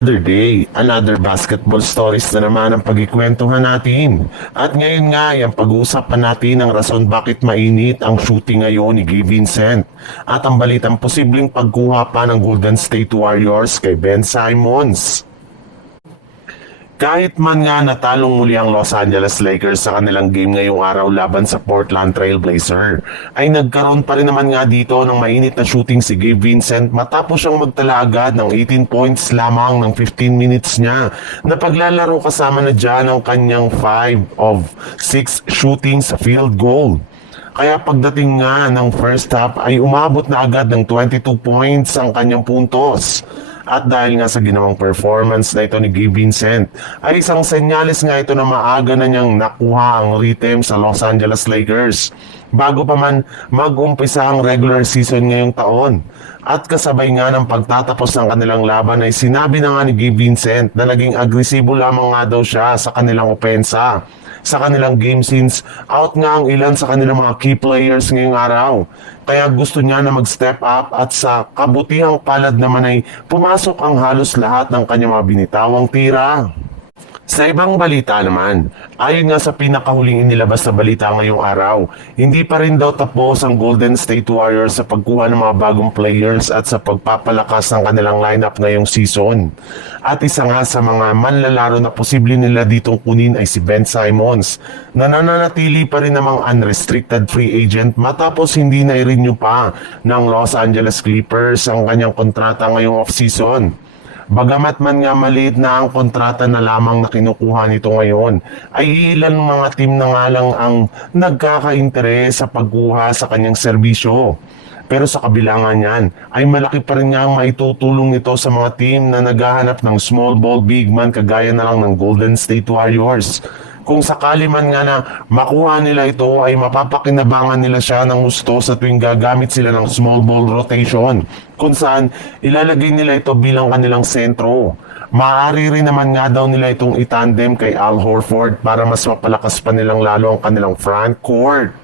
Another day, another basketball stories na naman ang pagkikwentuhan natin. At ngayon nga, yung pag-uusapan natin ang rason bakit mainit ang shooting ngayon ni Gabe Vincent. At ang balitang posibleng pagkuha pa ng Golden State Warriors kay Ben Simmons. Kahit man nga natalong muli ang Los Angeles Lakers sa kanilang game ngayong araw laban sa Portland Trail Blazer, ay nagkaroon pa rin naman nga dito ng mainit na shooting si Gabe Vincent matapos siyang magtala agad ng 18 points lamang ng 15 minutes niya na paglalaro kasama na dyan ang kanyang 5 of 6 shooting sa field goal. Kaya pagdating nga ng first half ay umabot na agad ng 22 points ang kanyang puntos. At dahil nga sa ginawang performance na ito ni Gabe Vincent, ay isang senyales nga ito na maaga na niyang nakuha ang rhythm sa Los Angeles Lakers bago pa man mag-umpisa ang regular season ngayong taon. At kasabay nga ng pagtatapos ng kanilang laban ay sinabi na nga ni Gabe Vincent na naging agresibo lamang nga daw siya sa kanilang opensa sa kanilang game since out nga ang ilan sa kanilang mga key players ngayong araw. Kaya gusto niya na mag-step up at sa kabutihang palad naman ay pumasok ang halos lahat ng kanyang mga binitawang tira. Sa ibang balita naman, ayon nga sa pinakahuling inilabas na balita ngayong araw, hindi pa rin daw tapos ang Golden State Warriors sa pagkuha ng mga bagong players at sa pagpapalakas ng kanilang lineup ngayong season. At isa nga sa mga manlalaro na posible nila ditong kunin ay si Ben Simmons, na nananatili pa rin namang unrestricted free agent matapos hindi na i-renew pa ng Los Angeles Clippers ang kanyang kontrata ngayong off-season. Bagamat man nga maliit na ang kontrata na lamang na kinukuha nito ngayon, ay ilan mga team na nga lang ang nagkaka-interes sa pagkuha sa kanyang serbisyo. Pero sa kabila nga niyan, ay malaki pa rin nga ang maitutulong nito sa mga team na naghahanap ng small ball big man kagaya na lang ng Golden State Warriors. Kung sakali man nga na makuha nila ito ay mapapakinabangan nila siya ng gusto sa tuwing gagamit sila ng small ball rotation kung saan ilalagay nila ito bilang kanilang sentro. Maaari rin naman nga daw nila itong itandem kay Al Horford para mas mapalakas pa nilang lalo ang kanilang front court.